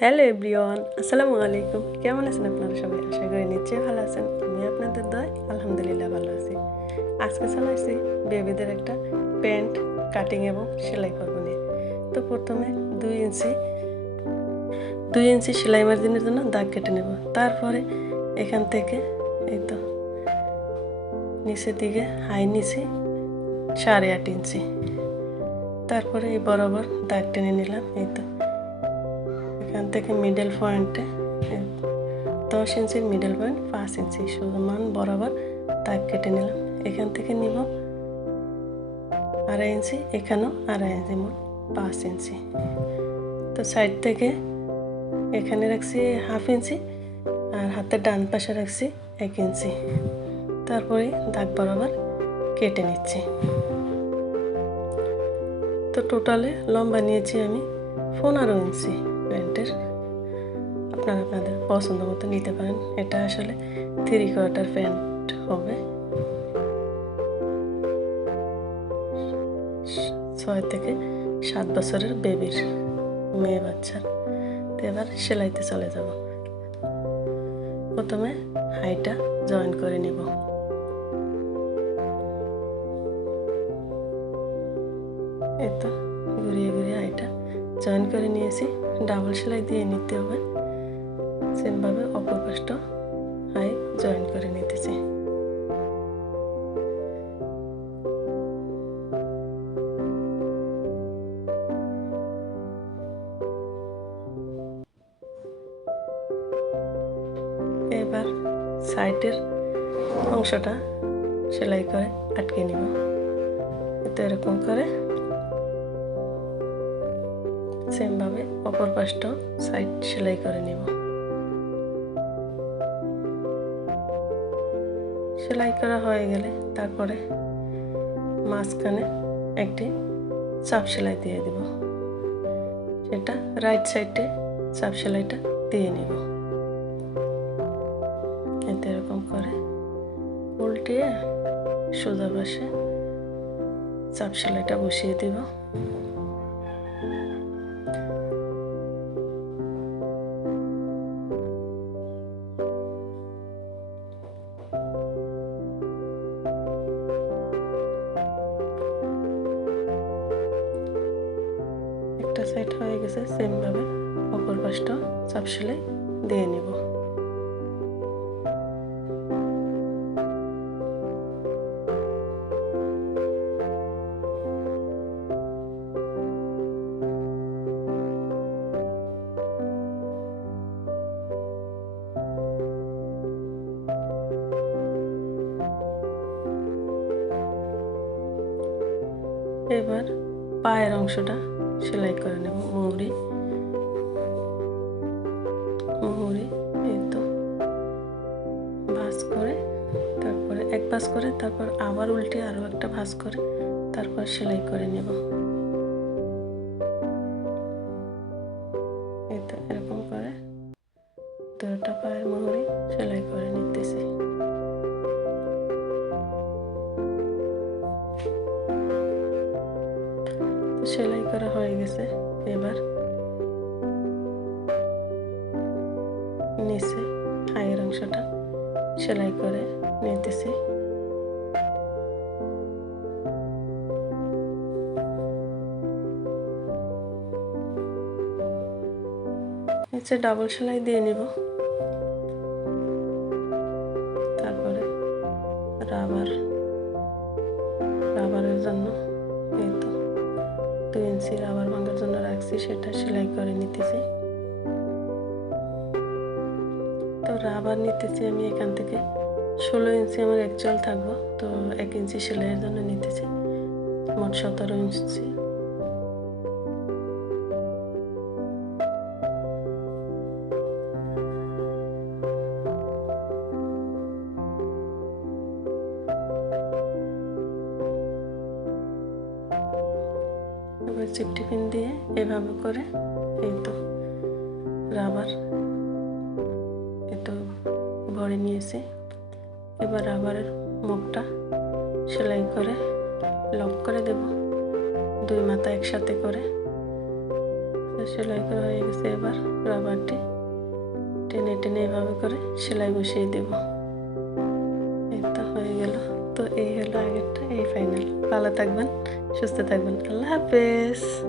Hello everyone, আসসালামু আলাইকুম। কেমন আছেন আপনারা সবাই? আশা করি নিশ্চয়ই ভালো আছেন। আমি আপনাদের দয়, আলহামদুলিল্লাহ ভালো আছি। আজকে চলে আসছি বেবিদের একটা প্যান্ট কাটিং এবং সেলাই করব নিয়ে। তো প্রথমে দুই ইঞ্চি দুই ইঞ্চি সেলাই মার্জিনের জন্য দাগ কেটে নেব। তারপরে এখান থেকে এই তো নিচের দিকে হাই নিচে সাড়ে আট ইঞ্চি। তারপরে এই বরাবর দাগ টেনে নিলাম, এই তো। থেকে মিডল পয়েন্টে দশ ইঞ্চির মিডল পয়েন্ট পাঁচ ইঞ্চি সমান বরাবর দাগ কেটে নিলাম। এখান থেকে নিব আড়াই ইঞ্চি এখানেও আড়াই ইঞ্চি মোট পাঁচ ইঞ্চি তো সাইড থেকে এখানে রাখছি হাফ ইঞ্চি আর হাতের ডান পাশে রাখছি এক ইঞ্চি তারপরে দাগ বরাবর কেটে নিচ্ছি। তো টোটালে লম্বা নিয়েছি আমি পনেরো ইঞ্চি প্যান্টের। আপনারা আপনাদের পছন্দ মতো নিতে পারেন। এটা আসলে থ্রি কোয়ার্টার প্যান্ট হবে। ছয় থেকে সাত বছরের বেবির মেয়ে বাচ্চার তো এবার সেলাইতে চলে যাব। প্রথমে হাইটা জয়েন করে নিব। এই জয়েন করে নিয়েছি। ডাবল সেলাই দিয়ে নিতে হবে। সেমভাবে অপর পাশটা হাই জয়েন করে নিতেছি। এবার সাইডের অংশটা সেলাই করে আটকে নিব। তো এরকম করে সেমভাবে অপর পাশটাও সাইড সেলাই করে নিব। সেলাই করা হয়ে গেলে তারপরে মাঝখানে একটি চাপ সেলাই দিয়ে দিব। সেটা রাইট সাইডে চাপ সেলাইটা দিয়ে নিব। এতে এরকম করে উল্টিয়ে সোজা পাশে চাপ সেলাইটা বসিয়ে দিব। গেছে সেমভাবে অপর পাশটা চাপ সেলাই দিয়ে নিব। এবার পায়ের অংশটা সেলাই করে নেব, মৌরি। মৌরি, এই তো। ভাঁজ করে, তারপরে এক ভাঁজ করে, তারপর আবার উল্টে আরও একটা ভাঁজ করে, তারপর সেলাই করে নেব। নিচে হাইয়ের অংশটা সেলাই করে নিতেছি। নিচে ডাবল সেলাই দিয়ে নিব। তারপরে রাবার রাবারের জন্য এই তো দু ইঞ্চি রাবার ভাঙার জন্য রাখছি, সেটা সেলাই করে নিতেছি। রাবার নিতেছি আমি এখান থেকে। ষোলো ইঞ্চি আমার অ্যাকচুয়াল থাকব, তো এক ইঞ্চি সেলাইয়ের জন্য নিতেছি মোট সতেরো ইঞ্চি। এবার চিপটিপিন দিয়ে এভাবে করে এই তো, রাবার। ভরে নিয়েছি। এবার রাবারের মুখটা সেলাই করে লক করে দেব। দুই মাথা একসাথে করে। সেলাই করা হয়ে গেছে এবার। রাবারটি টেনে টেনে এভাবে করে সেলাই বসিয়ে দেব। তো হয়ে গেল। তো এই হলো আগেরটা, এই ফাইনাল। ভালো থাকবেন, সুস্থ থাকবেন। আল্লাহ হাফেজ।